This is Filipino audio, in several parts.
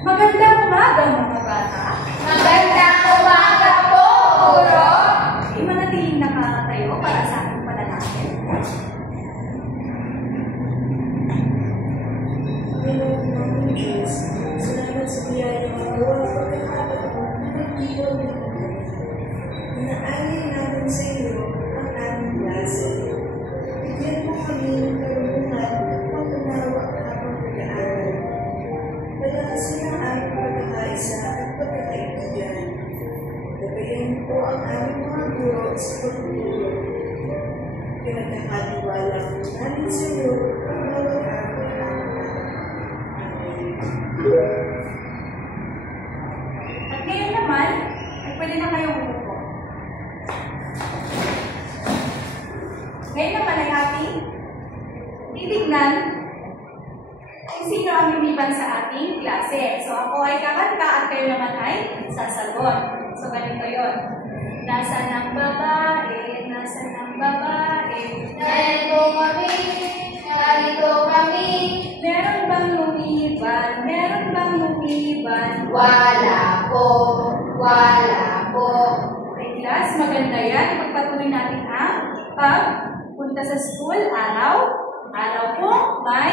Magandang umaga mga bata. Magandang umaga po, Guro. Manatiling nakakatayo para sa ating panalangin. Panginoon namin Diyos, salamat sa biyaya ng bawat pagkakataon na nagdiwag na kami. Inaalay namin sa iyo ang aming klase. Bigyan mo kami ng karunungan at unawa habang nag-aaral. Palakasin ang aming pagkakaisa at pagkakaibigan. Gabayan po ang aming mga guro sa pagtutulong. Pinagkakatiwala po namin sa iyo ang bawat araw. At ngayon naman, ay pwede na kayong umupo. Ngayon naman ay ating titignan kung sino ang lumiban sa ating klase. So ako ay kakanta at kayo naman ay sasagot. So ganito yun. Nasaan ang babae? Nasaan ang babae? Narito kami, narito kami. Meron bang lumiban? Meron bang lumiban? Wala po, wala po. Okay, class, maganda yan. Pagpatuloy natin ang pagpunta sa school araw po may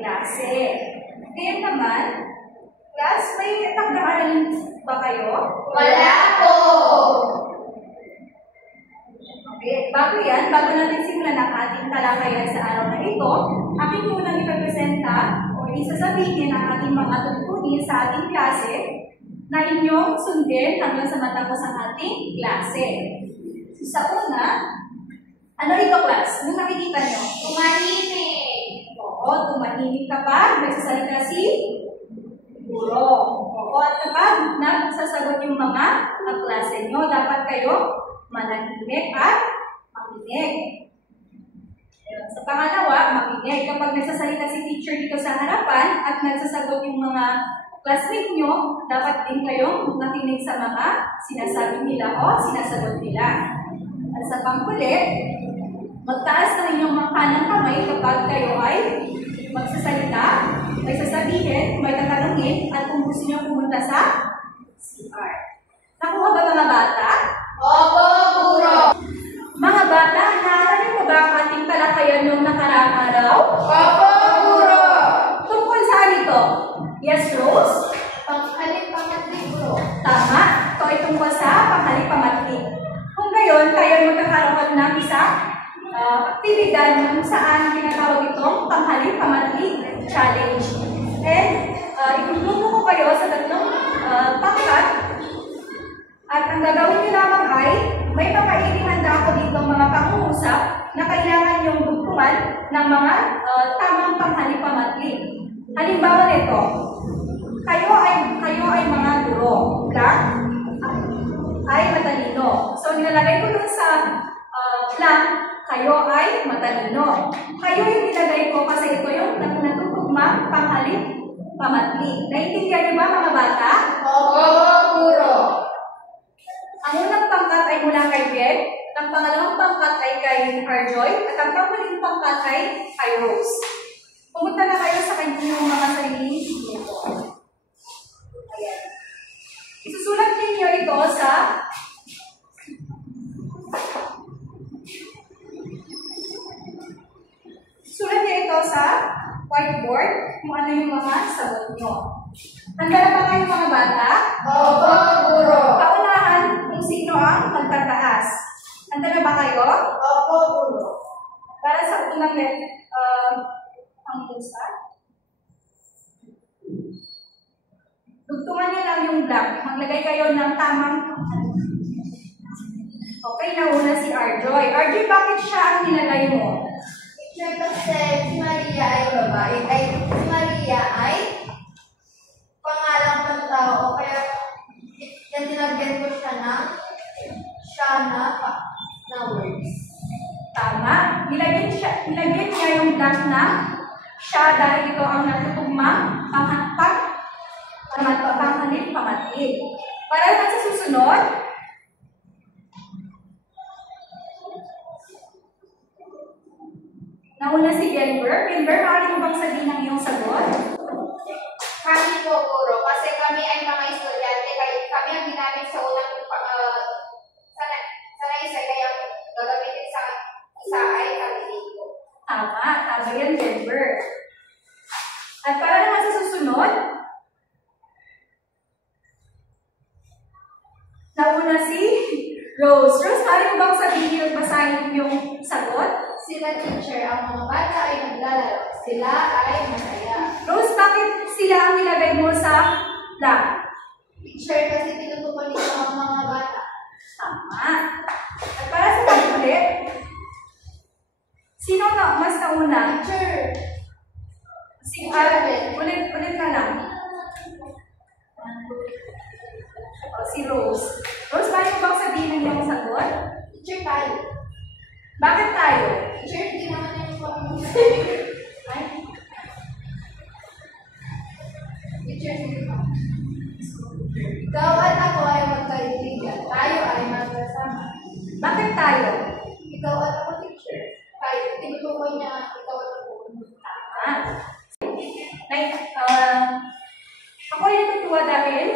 klase. Ngayon naman, class, may pag-aaral ba kayo? Wala po. Okay, bago natin simulan ang ating talakayan sa araw na ito, aking munang ipapresenta o isasabihin ang ating mga tungkulin sa ating klase na inyong sundin hanggang sa matapos ang ating klase. Sa una, ano ito class? Ano nakikita nyo? Tumahimik. Oo, tumahimik kapag nagsasalita si guro. Oo, at kapag nagsasagot yung mga kaklase nyo, dapat kayo manahimik at makinig. Sa pangalawa, makinig. Kapag nagsasalita si teacher dito sa harapan at nagsasagot yung mga classmate nyo, dapat din kayong makinig sa mga sinasabi nila o sinasagot nila. At sa panghuli, magtaas ng inyong mga kanang kamay kapag kayo ay magsasalita, may sasabihin, may tatanungin, at kung gusto nyo pumunta sa CR. Nakuha ba mga bata? Opo, Guro. Mga bata, naalala mo ba ang ating talakayan noong nakaraang araw? Opo, Guro. Tungkol saan ito? Yes, Rose? Panghalik-pangatli, Guro. Tama. Ito ay tungkol sa panghalik-pamatli. Kung gayon, tayo ay magkakaroon ng isang aktibidad kung saan tinatawag itong panghalik-pamatli challenge. And itutulong ko kayo sa tatlong pangkat. At ang gagawin nyo lamang ay, may makailihanda ako dito mga pangungusap na kailangan yung dugtungan ng mga tamang panghalik-pamatli. Halimbawa nito, kayo ay mga guro, blank ay matalino. So nilalagay ko dun sa blank, kayo ay matalino. Kayo yung nilagay ko kasi ito yung natutugma panghalik-pamatli. Naiintindihan niyo ba mga bata? Opo, Guro. Ang unang pangkat ay mula kay Ben, at ang pangalawang pangkat ay kay Arjoy, at ang panghuling pangkat ay kay Rose. Pumunta na kayo sa kanyang mga sariling grupo. Ayan. Isusulat ninyo ito sa whiteboard kung ano yung mga sagot nyo. Handa na ba kayo mga bata? Opo, Guro. Paunahan kung sino ang magtataas. Handa na ba kayo? Opo, Guro. Para sa unang ang pusa. Dugtungan niyo lang yung blank. Maglagay kayo ng tamang. Okay, nauna si Arjoy. Arjoy, bakit siya ang nilagay mo? Teacher, kasi si Maria ay babae. Si Maria ay pangalang pantao. Kaya yan nilagyan ko siya na words. Tama. Nilagyan niya yung blank na siya dahil ito ang natutugma panghalip-pamatli. Para naman sa susunod, nauna si Denver. Denver, maaari mo bang sabihin ang iyong sagot? Kami po, guro, kasi kami ay mga estudyante, kaya kami ang ginamit sa unang sanaysay, kaya gagamitin sa isa ay kalilig po. Tama yan, Jennifer. At para naman sa susunod, nauna si Rose. Rose, pari mo bang sabihin at basahin yung sagot? Sila, teacher, ang mga bata ay naglalaro. Sila ay masaya. Rose, bakit sila ang nilagay mo sa blank? Teacher, kasi tinutukan nito ang mga bata. Tama. At para sa pag-ulit, sino na mas nauna? Teacher. Si ulit na lang. Si Rose. Rose, bakit mo bang sabihin yung sagot? Teacher, tayo. Bakit tayo? Teacher, hindi naman yung Ay, Teacher, hindi naman. Ikaw at ako ay magkaibigan. Tayo ay magkasama. bakit tayo? Ikaw at ako, teacher. Tayo, tinutukoy niya ikaw at ako. Tama. Ako ay natutuwa dahil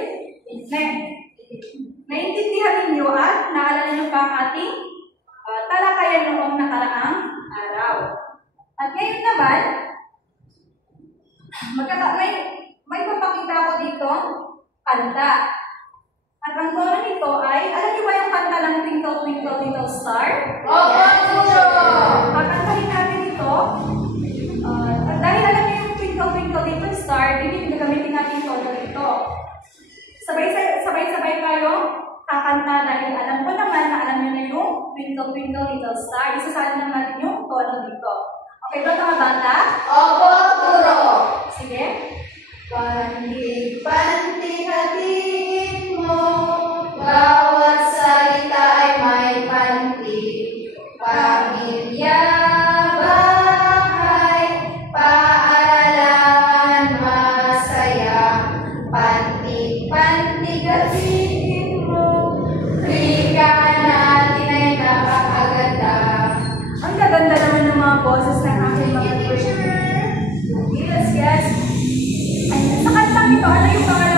naiintindihan ninyo at naalala niyo pa ang ating talakayan noong nakaraang araw. At ngayon naman, may papakita ako dito, kanta. At ang tono nito ay, alam niyo ba yung kanta ng Twinkle Twinkle Little Star? Opo, guro! Kakantahin natin ito. At dahil alam niyo yung Twinkle Twinkle Little Star, gagamitin natin yung tono nito. Sabay-sabay kayo kakanta dahil alam ko naman na alam niyo na yung Twinkle Twinkle Little Star. Isasalin lang natin yung tono dito. Okay ba mga bata? Opo, guro! Sige. Pantig-pantig hatiin mo, bawat salita ay may pantig. Pamilya, bahay, paaralan, masaya. Pantig-pantig hatiin mo, rika natin ay napakaganda. Ang gaganda naman ng mga boses ng aking mga teacher. Yes. Ay, sa kantang ito, ano yung mga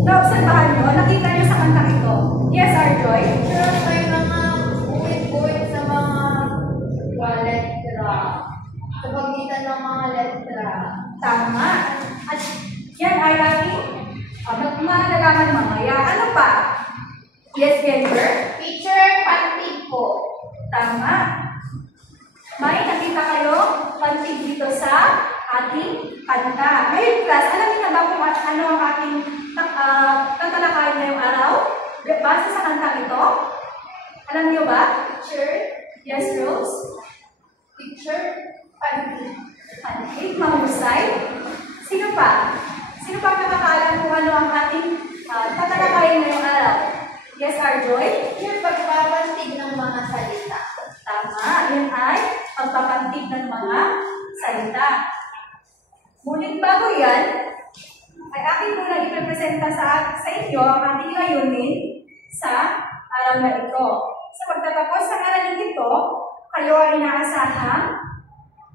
naobserbahan nyo? Nakita nyo sa kantang ito? Yes, Arjoy? Sure, may mga buwit-buwit sa mga letra. Sa pagitan ng mga letra. Tama. At yan ay ating malalaman mamaya. Ano pa? Yes, Jennifer? Teacher, pantig po. Tama. May nakita kayo pantig dito sa ating kanta. Ngayon, class, alam niyo na ba kung ano ang ating tatalakayin ngayong araw? Base sa kanta ito? Alam niyo ba? Teacher, Yes, Rose? teacher, pantig. Pantig, mahusay. Sino pa? Sino pa ang nakakaalam kung ano ang ating tatalakayin ngayong araw? Yes, Arjoy? Teacher, pagpapantig ng mga salita. Tama. Yan ay pagpapantig ng mga salita. Ngunit bago yan, ay akin muna ipipresenta sa inyo ang ating layunin sa araw na ito. Sa pagtatapos ng aralin ito, kayo ay inaasahang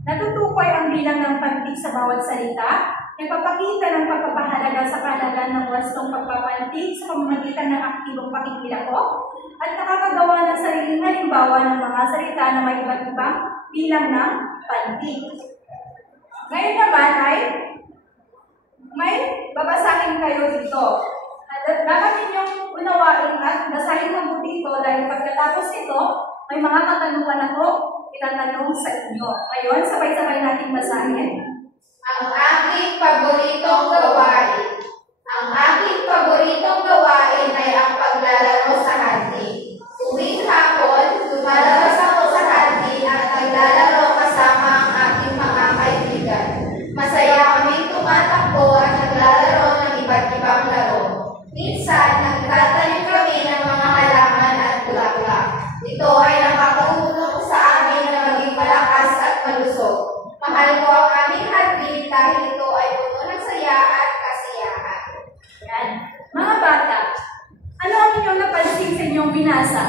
natutukoy ang bilang ng pantig sa bawat salita, nagpapakita ng pagpapahalaga sa kahalagan ng wastong pagpapantig sa pamamagitan ng aktibong pakikilahok, at nakakagawa ng sariling halimbawa ng mga salita na may iba't ibang bilang ng pantig. Ngayon naman ay may babasahin kayo dito. At dapat ninyong unawain at basahin mabuti ito dahil pagkatapos ito, may mga katanungan ako itatanong sa inyo. Ngayon, sabay-sabay nating basahin. Ang aking paboritong gawain. Ang aking paboritong gawain ay ang paglalaro sa hardin. Tuwing hapon, lumalabas ako sa hardin at naglalaro kasama ang aking mga kaibigan. Masaya kaming tumatakbo at naglalaro ng iba't ibang laro. Minsan, nagtatanim kami ng mga halaman at bulaklak. Ito ay nakakatulong sa amin na maging malakas at malusog. Mahal ko ang aming hardin dahil ito ay puno ng saya at kasiyahan. Yan. Mga bata, ano ang inyong napansin sa inyong binasa?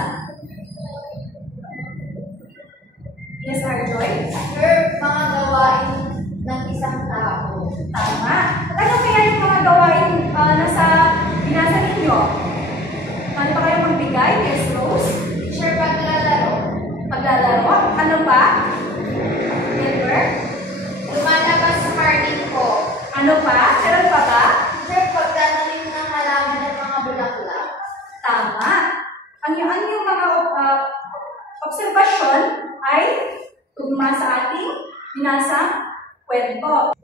Yes, Arjoy? Sir, mga gawain ng isang tao. Tama. At magbigay? Yes, Rose? Teacher, paglalaro. Paglalaro? Ano pa? Denver? Lumalabas sa garden ko. Ano pa? Meron pa ba? Teacher, pagtatanim ng halaman at mga bulaklak. Tama. Ang yung mga obserbasyon ay tugma sa ating binasang kwento.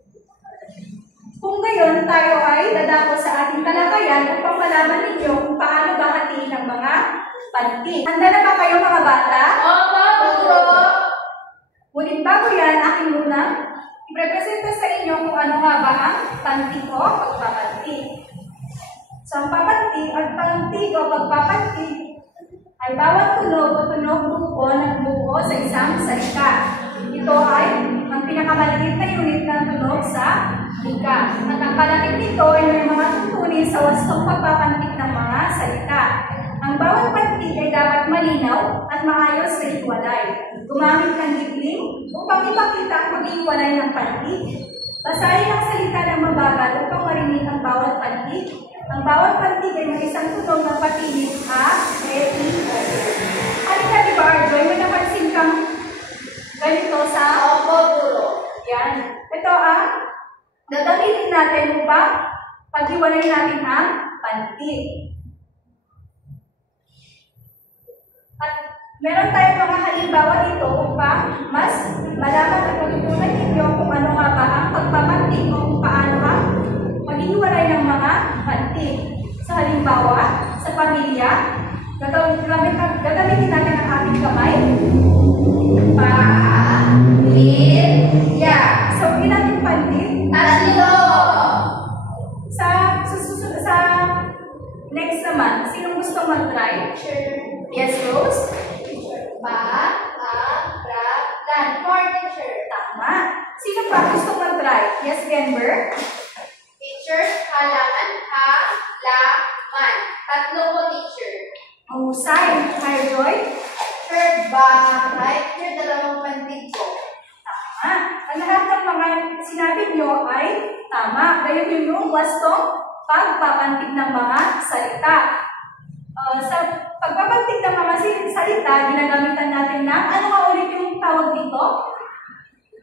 Kung ngayon tayo ay dadako sa ating talakayan upang malaman ninyo kung paano bahatiin ang mga panti. Handa na ba kayo mga bata? Opo, Guro. Ngunit bago yan, aking muna i-presenta sa inyo kung ano nga ba ang panti o pagpapanti. So, ang papanti at panti o pagpapanti ay bawat tunog o tunog buo na bumuo sa isang salita. Ito ay ang pinakamaliit na unit ng tunog sa wika. At ang kalakip nito ay may mga tuntunin sa wastong pagpapantik ng mga salita. Ang bawat pantik ay dapat malinaw at maayos sa hiwalay. Gumamit ng gitling upang ipakita ang pag-iwalay ng pantik. Basahin ang salita ng mabagal upang marinig ang bawat pantik. Ang bawat pantik ay may isang tunog ng patinig A, E, I, O. Halika, di ba, Arjoy? May napansin kang ganito sa... Opo, Guro. Yan. Ito ang gagamitin natin upang paghiwalay natin ang pantik. At meron tayong mga halimbawa dito upang mas malaman at matutunan ninyo kung ano nga ba ang pagpapantik o kung paano ang maghiwalay ng mga pantik. Sa halimbawa, sa pamilya, gagamitin natin ang ating kamay. Pamilya. So, ilan yung pantik? Tatlo. Sa next naman, sino gustong mag-try? Yes, Rose? Pag-aralan. For teacher. Tama. Sino pa gustong mag-try? Yes, Denver? Teacher, halaman, halaman. Tatlo po, teacher. Mahusay. Joy? Teacher, bahay. Teacher, dalawang pantig po. Tama. Ang lahat ng mga sinabi nyo ay tama. Gayon yung wastong pagpapantig ng mga salita. Sa pagpapantig ng mga salita, ginagamitan natin ng ano nga ulit yung tawag dito?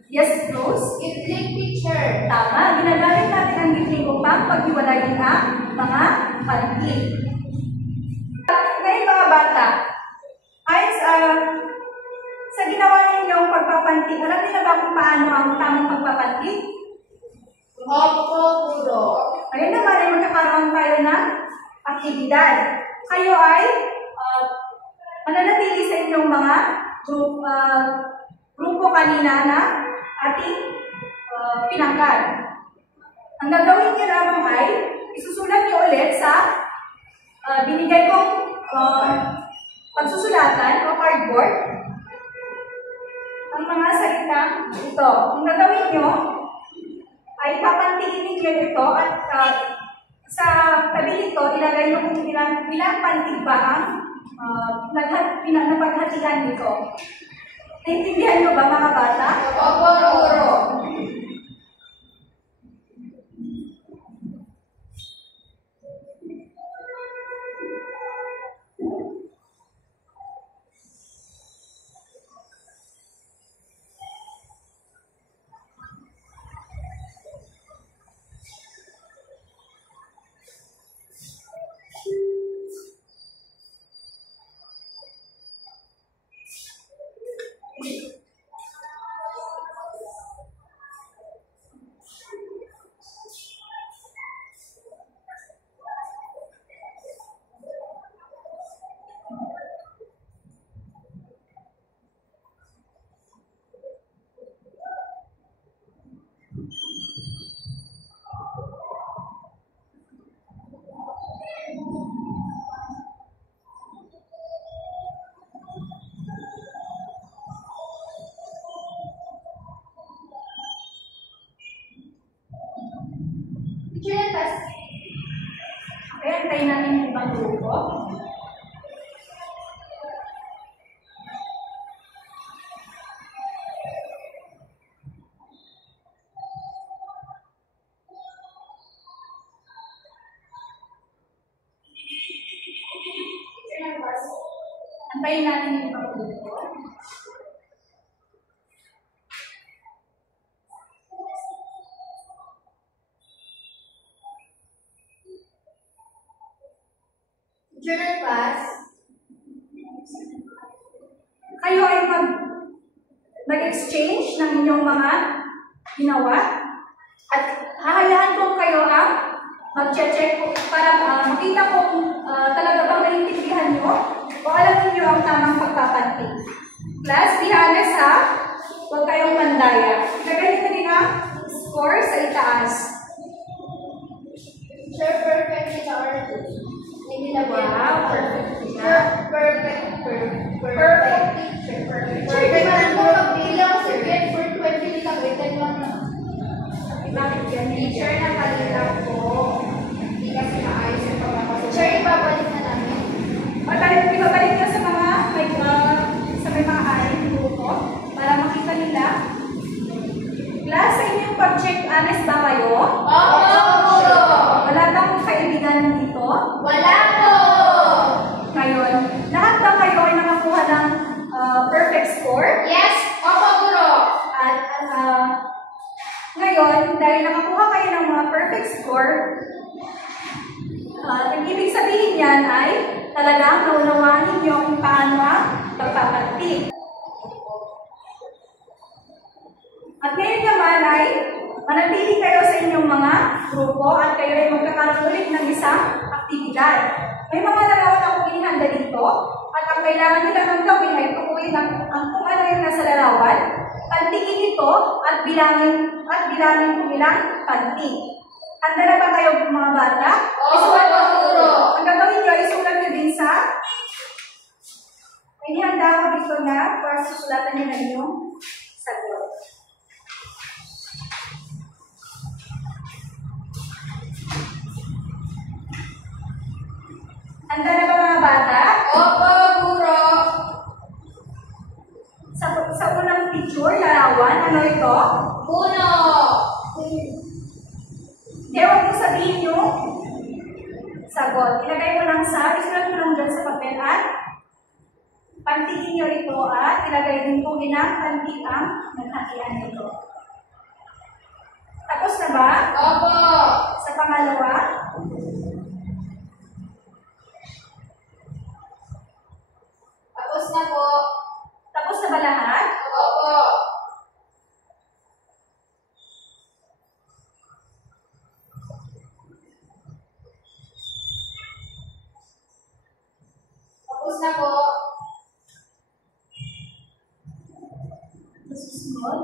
Yes, Rose? Gitling, teacher. Tama. Ginagamit natin ang gitling upang paghiwalayin ang mga pantig. Ngayon mga bata, ay sa ginawa ninyong pagpapantig, alam niyo na ba kung paano ang tamang pagpapantig? Opo, Guro. Ngayon naman ay magkakaroon tayo ng aktibidad. Kayo ay mananatili sa inyong mga grupo kanina na ating pinanggal. Ang gagawin niyo naman ay isusulat niyo ulit sa binigay kong pagsusulatan o cardboard ang mga salitang ito. Ang gagawin niyo ay papantigin ninyo ito at sa tabi nito ilagay niyo kung ilang pantig ba ang napaghatian nito. Naintindihan niyo ba mga bata? Opo, Guro. Cheers! Okay, antayin natin yung ibang grupo. Antayin natin yung pagluto. Journal class. Kayo ay mag-exchange ng inyong mga ginawa at hahayaan ko kayo ang mag-check para makita kung talaga bang naiintindihan nyo o alam niyo ang tamang pagpapanti. Class, be honest ha. Huwag kayong mandaya. Nagalit na din ang score sa itaas. Sure, perfect in our hindi na Wow, perfect. Sure, perfect. Perfect teacher. Perfect. Parang kung magpili ako sa grade for 20 nila, waitan lang na. Bakit yan? Teacher, nakalimutan ko. Hindi kasi maayos yung pagkakasal. Teacher, ibabalik na namin. Ibabalik nyo sa mga may mga aling grupo para makita nila. Class, sa inyong pag-check, honest ba kayo? Oo! Wala bang kaibigan dito? Wala po! Ngayon, lahat ba kayo ay nakakuha ng perfect score? Yes! Opo, guro! At ngayon, dahil nakakuha kayo ng mga perfect score, ang ibig sabihin yan ay talagang naunawaan ninyo kung paano ang pagpapanti. At ngayon naman ay manatili kayo sa inyong mga grupo at kayo ay magkakaroon ulit ng isang aktibidad. May mga larawan akong inihanda dito at ang kailangan nilang gawin ay tukuyin ang kung ano yung nasa larawan, pantingin ito at bilangin kung ilang panting. Handa na ba kayo mga bata? Opo, guro! Ang gagawin nyo, isulat nyo din sa inihanda ako dito na para susulatan nyo na inyong sagot. Handa na ba mga bata? Opo, guro! Sa unang picture, larawan, ano ito? Puno! Hindi, huwag mo sabihin yung sagot. Ilagay mo lang isulat mo lang dyan sa papel at pantingin nyo ito at ilagay din kung ilang panting ang naghatian nito. Tapos na ba? Opo! Sa pangalawa? Tapos na po. Tapos na ba lahat? Opo! Tapos na po. Sa susunod?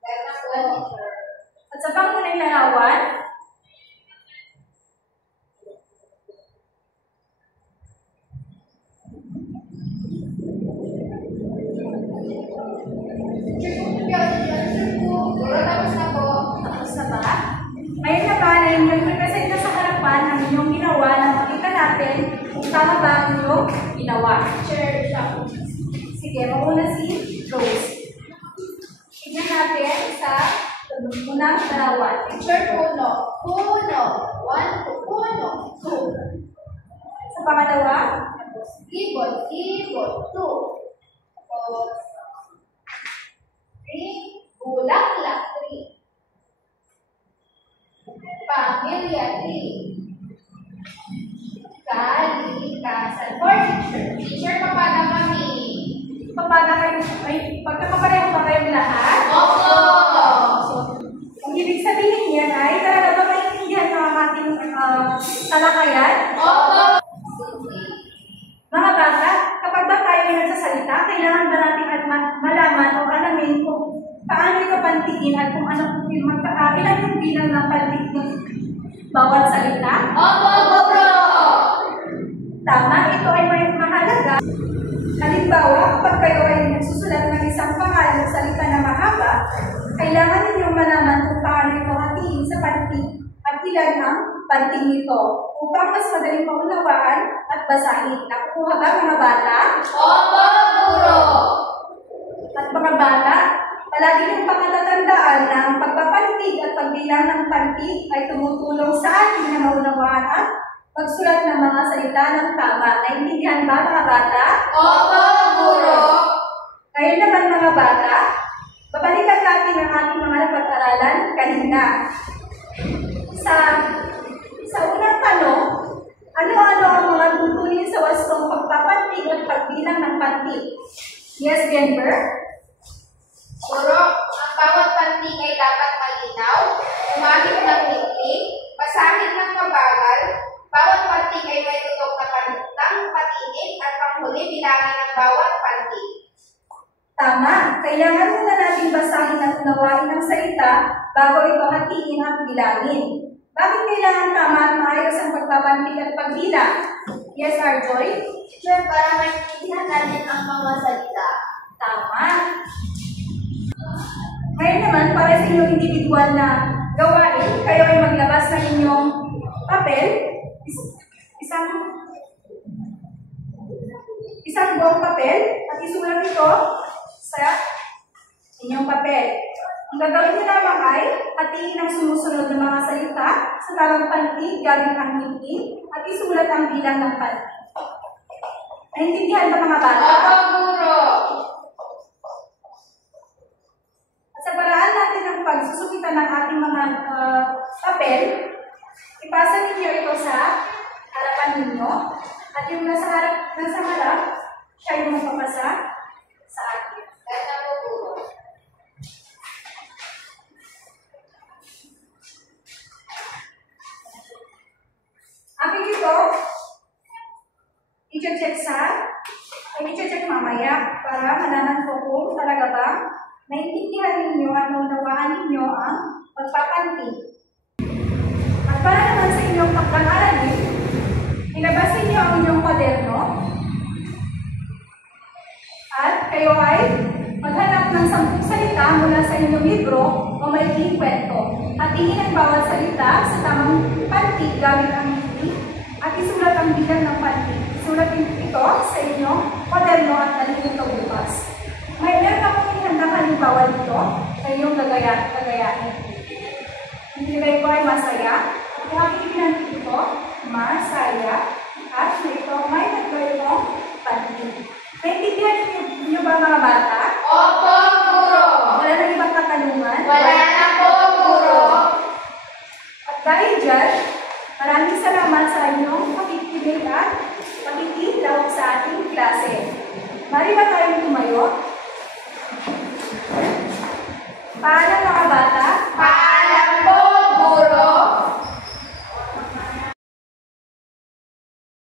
Meron na po, teacher. At sa pangunang larawan, Tapos na po. tapos na ba? Ngayon naman ay inyong i-present na sa harapan ang inyong ginawa na makita natin kung tama ba ang inyong ginawa. Teacher, siya po. Sige, mauna si Rose. Tignan natin sa unang larawan. Teacher, puno. Puno. 1, 2. Puno. 2. Sa pangalawa, Ibon. Ibon. 2. Tapos, 3. Bulaklak. 3. Pamilya. 3. Kalikasan. 4, teacher. Teacher, papada kami. pagkakapareho ba kayong lahat? Opo! So, ang ibig sabihin niyan ay talaga ba maintindihan ng ating talakayan? Opo! Mga bata, kapag ba tayo ay nagsasalita, kailangan ba natin malaman o alamin kung paano ito pantigin at kung ano ilan yung bilang ng pantig ng bawat salita? Opo, guro! Tama, ito ay may mahalaga. Halimbawa, kapag kayo ay nagsusulat ng isang pangalan ng salita na mahaba, kailangan ninyong malaman kung paano ito hatiin sa pantig at ilan ang panting nito upang mas madaling maunawaan at basahin. Nakukuha ba mga bata? Opo, guro! At mga bata, Palagi niyong pangatatandaan na ang pagpapantig at pagbilang ng pantig ay tumutulong sa atin na maunawaan at pagsulat ng mga salita ng tama. Naintindihan ba mga bata? Opo, Guro. Ngayon naman mga bata, babalikan natin ang ating mga napag-aralan kanina. Sa unang tanong, ano-ano ang mga tutunin sa wastong pagpapantig at pagbilang ng pantig? Yes, Denver? Guro, ang bawat pantig ay dapat malinaw, umahit ng liklik, pasahid ng mabagal, bawat pantig ay may tutok na patinig at panghuli bilangin ng bawat pantig. Tama. Kailangan muna natin basahin at unawain ang salita bago ito hatiin at bilangin. Bakit kailangan tama at maayos ang pagpapantig at pagbilang? Yes, Arjoy? Teacher, para maintindihan natin ang mga salita. Tama. Ngayon naman, para sa inyong individual na gawain, kayo ay maglabas ng inyong papel, isang buong papel, at isulat ito sa inyong papel. Ang gagawin nyo naman ay hatiin ang sumusunod ng mga salita sa tamang pantig gamit ang ngipin at isulat ang bilang ng pantig. Naintindihan ba mga bata? Opo, Guro. At sa paraan natin ng pagsusukitan ng ating mga papel, ipasa ninyo ito sa harapan ninyo at yung nasa harap, siya yung magpapasa sa atin. Ganda po, Guro. Akin ito, i-check mamaya para malaman ko kung talaga ba naintindihan ninyo at naunawaan ninyo ang pagpapantig. At para naman sa inyong pagkakaaralin, ilabas ninyo ang inyong kwaderno at kayo ay maghanap ng 10 salita mula sa inyong libro o maikling kwento. Hatiin ang bawat salita sa tamang pantig gamit ang ngipin at isulat ang bilang ng pantig. Isulat ito sa inyong kwaderno at dalhin ito bukas. Meron akong ihanda halimbawa dito sa inyong gagayahin. Ang nilagay ko ay masaya. Ang aking pinantig ito, masaya. At may nagbayong pantig. Naintindihan niyo ba mga bata? Opo, Guro. Wala na ibang katanungan? Wala na po, Guro. At dahil dyan, maraming salamat sa inyong pakikinig at pakikilaw sa ating klase. Mari ba tayong tumayo? Paalam